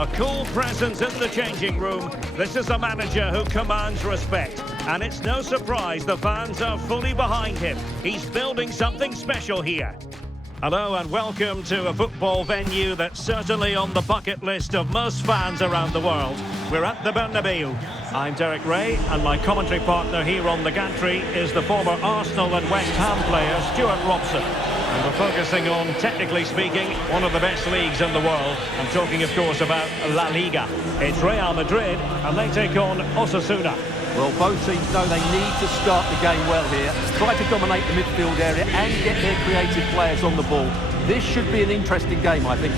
A cool presence in the changing room. This is a manager who commands respect. And it's no surprise the fans are fully behind him. He's building something special here. Hello and welcome to a football venue that's certainly on the bucket list of most fans around the world. We're at the Bernabeu. I'm Derek Ray, and my commentary partner here on the gantry is the former Arsenal and West Ham player Stuart Robson. And we're focusing on, technically speaking, one of the best leagues in the world. I'm talking, of course, about Laliga. It's Real Madrid, and they take on Osasuna. Well, both teams know they need to start the game well here, try to dominate the midfield area and get their creative players on the ball. This should be an interesting game, I think.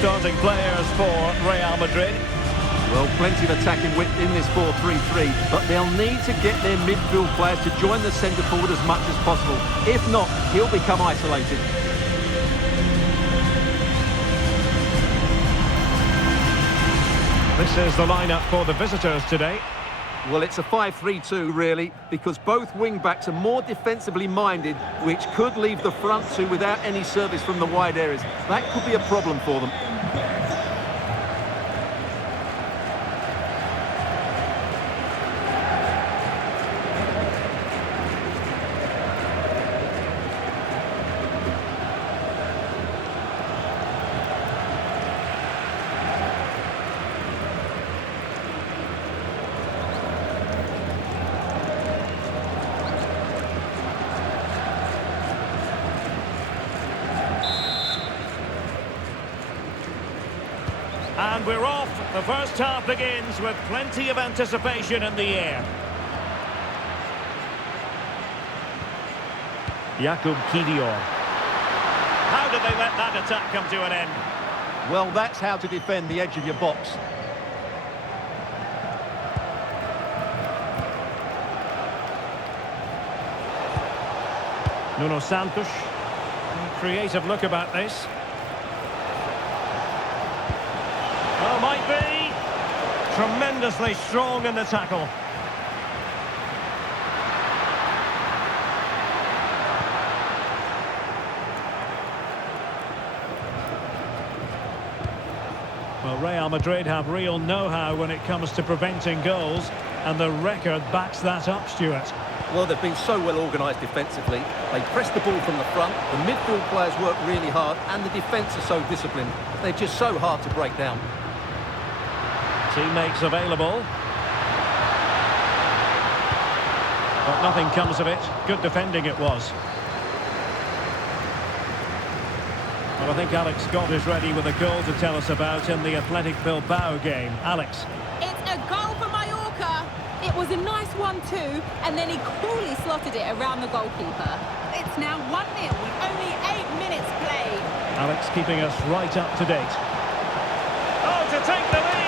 Starting players for Real Madrid. Well, plenty of attacking width in this 4-3-3, but they'll need to get their midfield players to join the centre forward as much as possible. If not, he'll become isolated. This is the lineup for the visitors today. Well, it's a 5-3-2, really, because both wing-backs are more defensively minded, which could leave the front two without any service from the wide areas. That could be a problem for them. And we're off. The first half begins with plenty of anticipation in the air. Jakub Kiwior. How did they let that attack come to an end? Well, that's how to defend the edge of your box. Nuno Santos. Creative look about this. Oh, might be. Tremendously strong in the tackle. Well, Real Madrid have real know-how when it comes to preventing goals, and the record backs that up, Stuart. Well, they've been so well organised defensively. They press the ball from the front, the midfield players work really hard, and the defence are so disciplined. They're just so hard to break down. Teammates available. But nothing comes of it. Good defending it was. Well, I think Alex Scott is ready with a goal to tell us about in the Athletic Bilbao game. Alex. It's a goal for Mallorca. It was a nice 1-2, and then he coolly slotted it around the goalkeeper. It's now 1-0 with only 8 minutes played. Alex keeping us right up to date. Oh, to take the lead.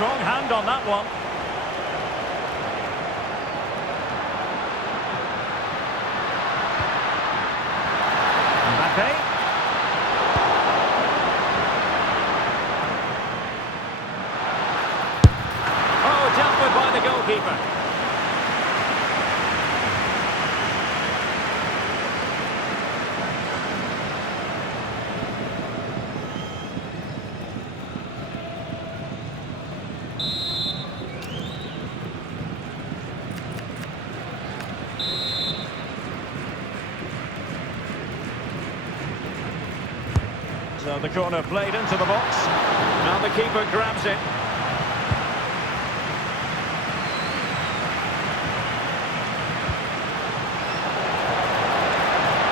Strong hand on that one. Mbappe. Oh, dealt with by the goalkeeper. So the corner played into the box. Now the keeper grabs it.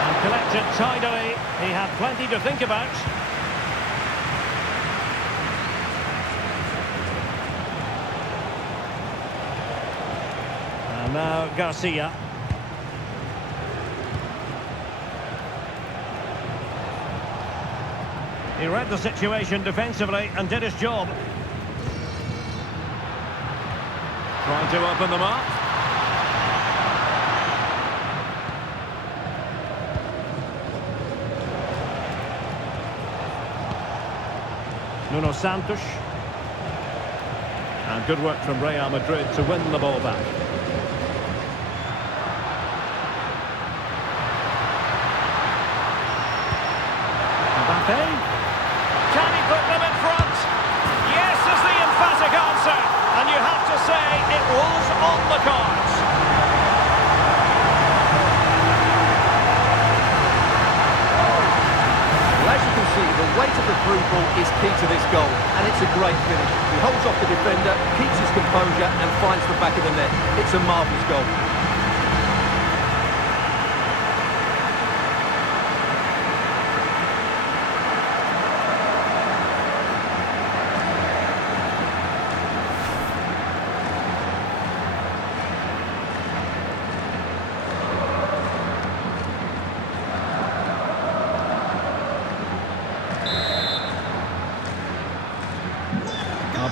And collected tidily. He had plenty to think about. And now Garcia. He read the situation defensively and did his job. Trying to open them up. Nuno Santos. And good work from Real Madrid to win the ball back. Mbappe. Can he put them in front? Yes is the emphatic answer. And you have to say it was on the cards. Well, as you can see, the weight of the through ball is key to this goal, and it's a great finish. He holds off the defender, keeps his composure, and finds the back of the net. It's a marvellous goal.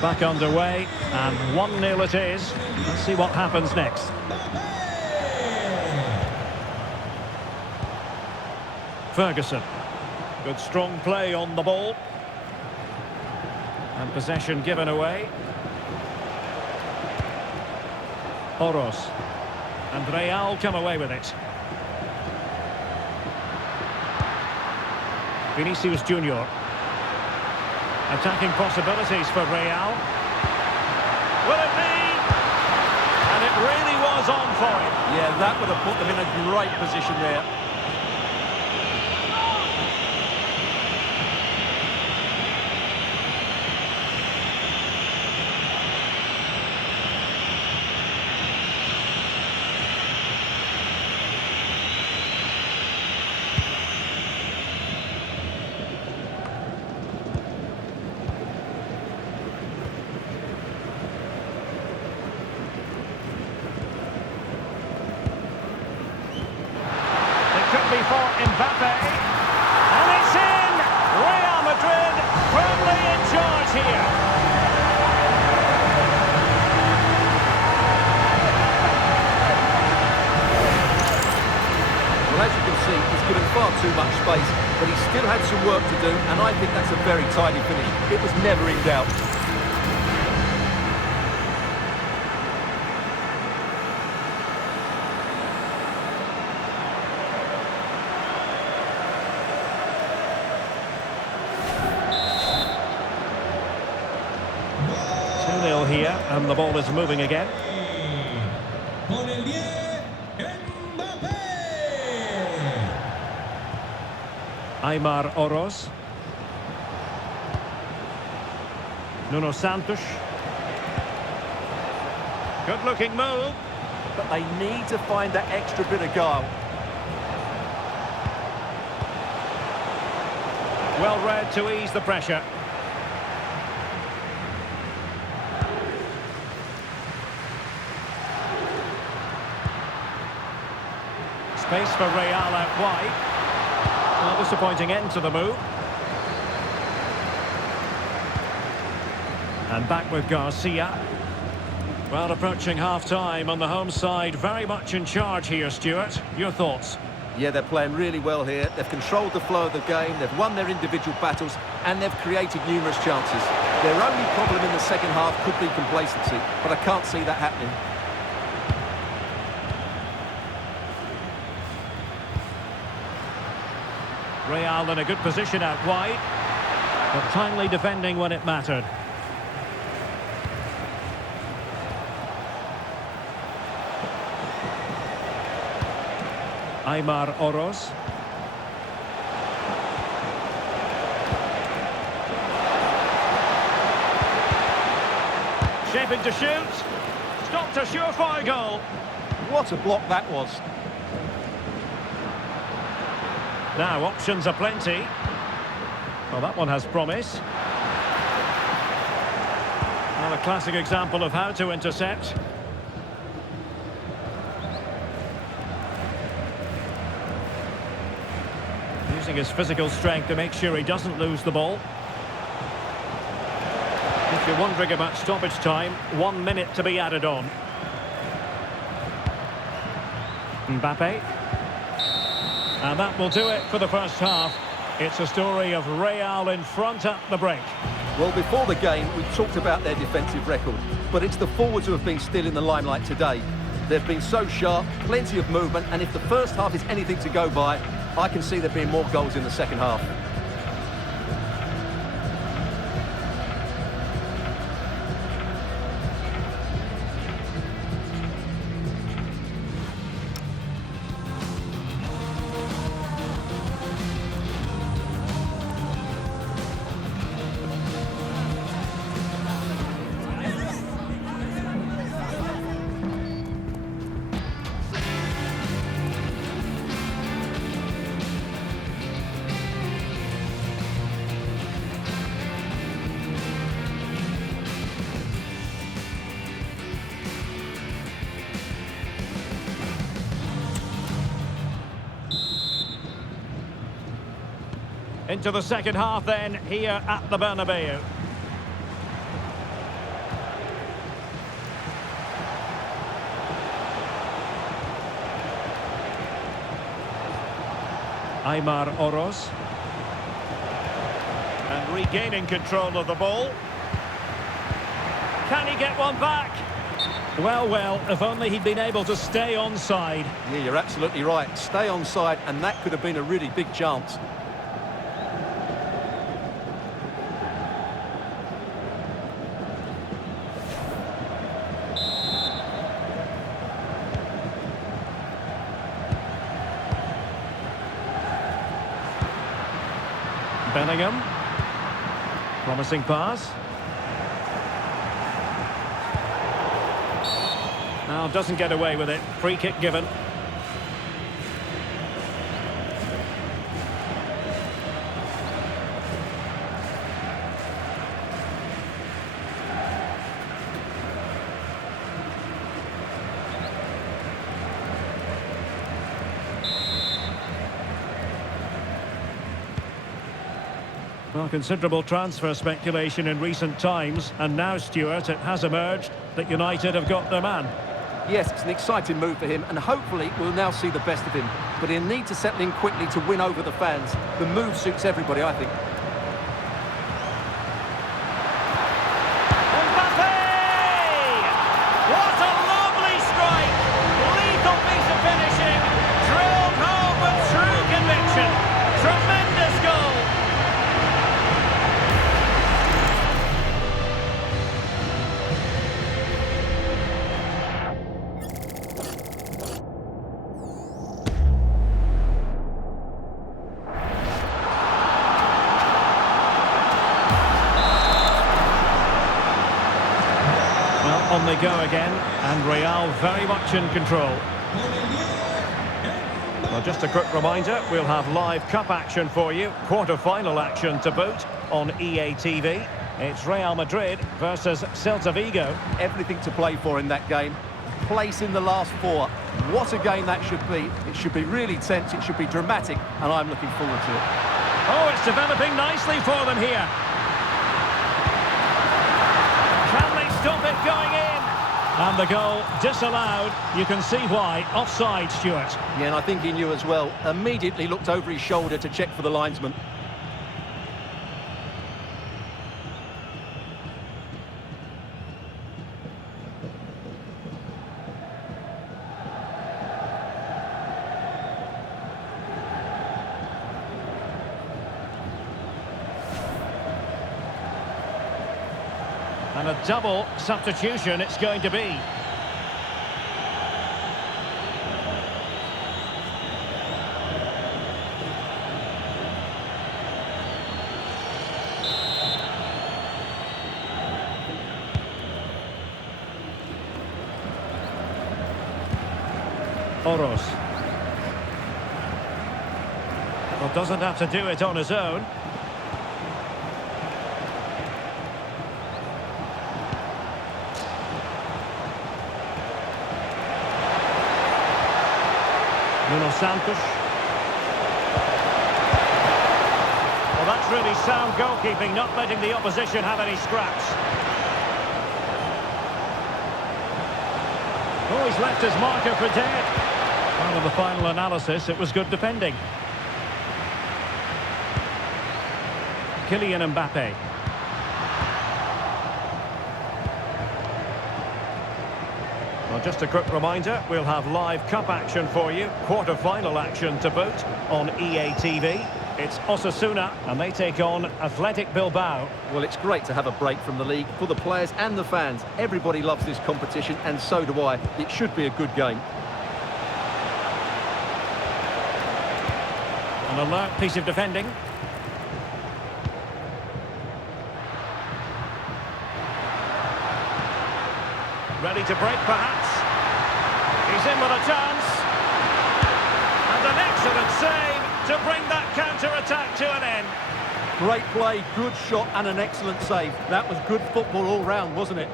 Back underway, and 1-0 it is. Let's see what happens next. Ferguson. Good strong play on the ball. And possession given away. Oros. And Real come away with it. Vinicius Junior. Attacking possibilities for Real. Will it be? And it really was on for him. Yeah, that would have put them in a great position there. For Mbappe, and it's in! Real Madrid firmly in charge here. Well, as you can see, he's given far too much space, but he still had some work to do, and I think that's a very tidy finish. It was never in doubt. Here, and the ball is moving again. Aymar Oros. Nuno Santos. Good looking move. But they need to find that extra bit of guile. Well read to ease the pressure. Space for Real out wide. Well, disappointing end to the move. And back with Garcia. Well, approaching half-time on the home side. Very much in charge here, Stuart. Your thoughts? Yeah, they're playing really well here. They've controlled the flow of the game. They've won their individual battles. And they've created numerous chances. Their only problem in the second half could be complacency. But I can't see that happening. Real in a good position out wide, but timely defending when it mattered. Aymar Oros. Shaping to shoot. Stopped a surefire goal. What a block that was. Now, options are plenty. Well, that one has promise. Well, a classic example of how to intercept. using his physical strength to make sure he doesn't lose the ball. If you're wondering about stoppage time, 1 minute to be added on. Mbappe. And that will do it for the first half. It's a story of Real in front at the break. Well, before the game, we talked about their defensive record, but it's the forwards who have been still in the limelight today. They've been so sharp, plenty of movement, and if the first half is anything to go by, I can see there being more goals in the second half. Into the second half then, here at the Bernabeu. Aymar Oroz. And regaining control of the ball. Can he get one back? Well, if only he'd been able to stay onside. Yeah, you're absolutely right. Stay onside, and that could have been a really big chance. Bellingham. Promising pass. Now doesn't get away with it. Free kick given. Well, considerable transfer speculation in recent times, and now, Stuart, it has emerged that United have got their man. Yes, it's an exciting move for him, and hopefully we'll now see the best of him. But he'll need to settle in quickly to win over the fans. The move suits everybody, I think. Mbappe! What a lovely strike! Lethal piece of finishing, drilled home with true conviction. Tremendous goal! On they go again, and Real very much in control. Well, just a quick reminder, we'll have live cup action for you, quarter-final action to boot on EA TV. It's Real Madrid versus Celta Vigo. Everything to play for in that game. Place in the last four. What a game that should be. It should be really tense, it should be dramatic, and I'm looking forward to it. Oh, it's developing nicely for them here. Can they stop it going in? And the goal disallowed. You can see why. Offside, Stuart. Yeah, and I think he knew as well. Immediately looked over his shoulder to check for the linesman. And a double substitution it's going to be. Oroz. Well, doesn't have to do it on his own. Nuno Santos. really sound goalkeeping, not letting the opposition have any scraps. Oh, he's left his marker for dead. Well, in the final analysis, it was good defending. Kylian Mbappe. Well, just a quick reminder, we'll have live cup action for you. Quarter-final action to boot on EA TV. It's Osasuna, and they take on Athletic Bilbao. Well, it's great to have a break from the league for the players and the fans. Everybody loves this competition, and so do I. It should be a good game. An alert piece of defending. Ready to break, perhaps. He's in with a chance. And an excellent save to bring that counter-attack to an end. Great play, good shot, and an excellent save. That was good football all round, wasn't it?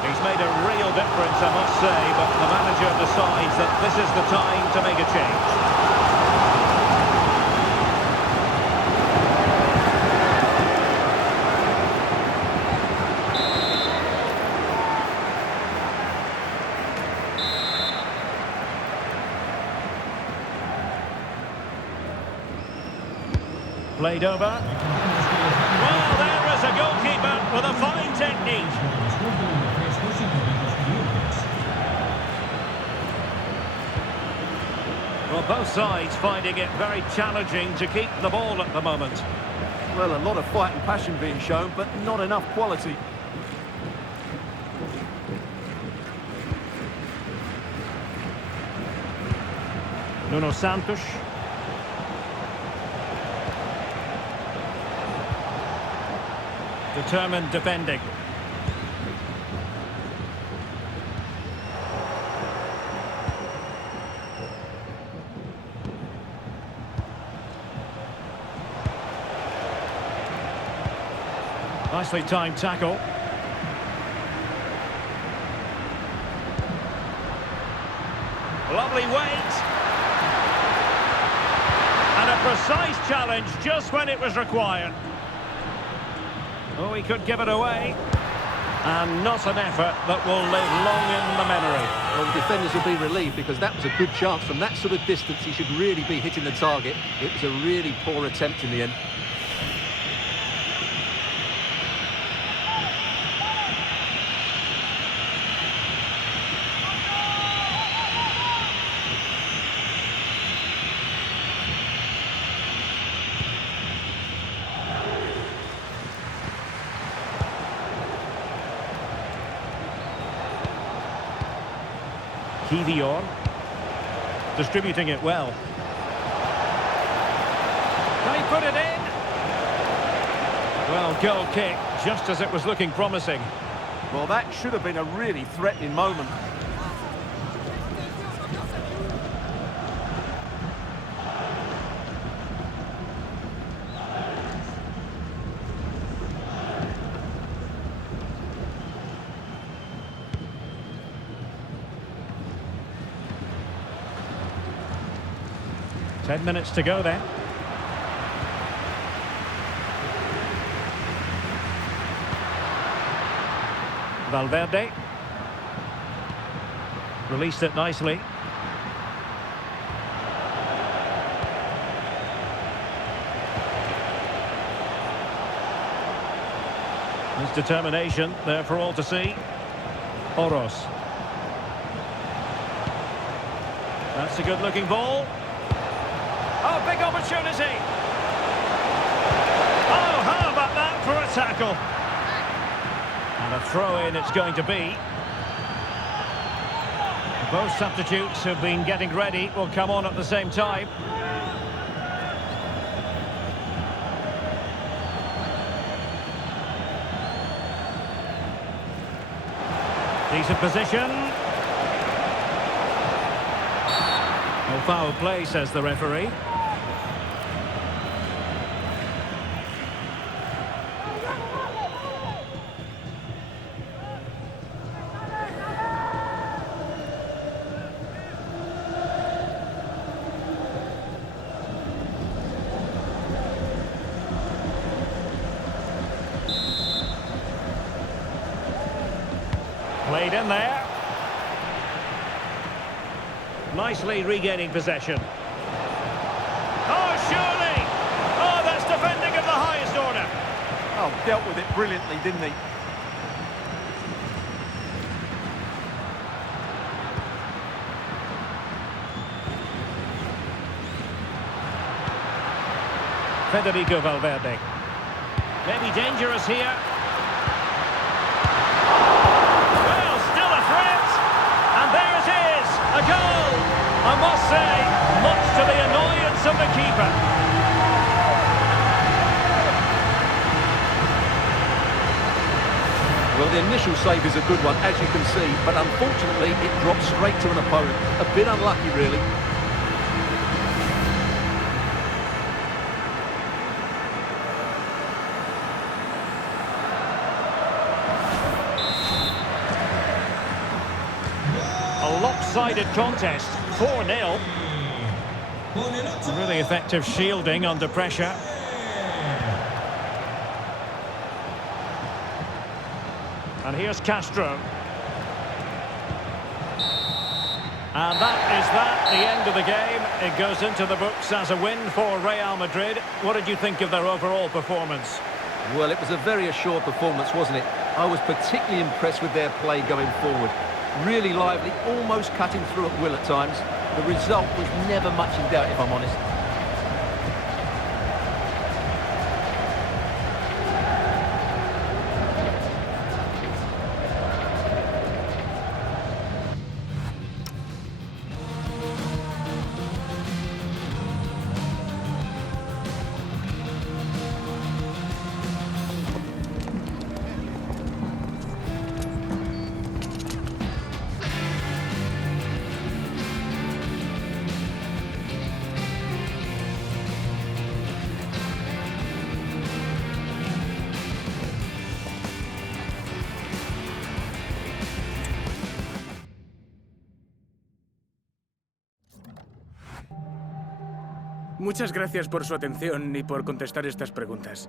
He's made a real difference, I must say, but the manager decides that this is the time to make a change. Played over. Well, there is a goalkeeper with a fine technique. Well, both sides finding it very challenging to keep the ball at the moment. Well, a lot of fight and passion being shown, but not enough quality. Nuno Santos. Determined defending. Nicely timed tackle. Lovely weight. And a precise challenge just when it was required. Oh, he could give it away. And not an effort that will live long in the memory. Well, the defenders will be relieved because that was a good chance. From that sort of distance, he should really be hitting the target. It was a really poor attempt in the end. Kivior, distributing it well. Can he put it in? Well, goal kick, just as it was looking promising. Well, that should have been a really threatening moment. Ten minutes to go then. Valverde. Released it nicely. His determination there for all to see. Oros. That's a good-looking ball. Oh, big opportunity. Oh, how about that for a tackle? And a throw-in it's going to be. Both substitutes who've been getting ready will come on at the same time. Decent position. No foul play, says the referee. Played in there. Nicely regaining possession. Oh, surely! Oh, that's defending of the highest order. Oh, dealt with it brilliantly, didn't he? Federico Valverde. Maybe dangerous here. A goal, I must say, much to the annoyance of the keeper. Well, the initial save is a good one, as you can see, but unfortunately it drops straight to an opponent. A bit unlucky, really. Lopsided contest, 4-0. Really effective shielding under pressure. And here's Castro. And that is the end of the game. It goes into the books as a win for Real Madrid. What did you think of their overall performance? Well, it was a very assured performance, wasn't it? I was particularly impressed with their play going forward. Really lively, almost cutting through at will at times. The result was never much in doubt, if I'm honest. Muchas gracias por su atención y por contestar estas preguntas.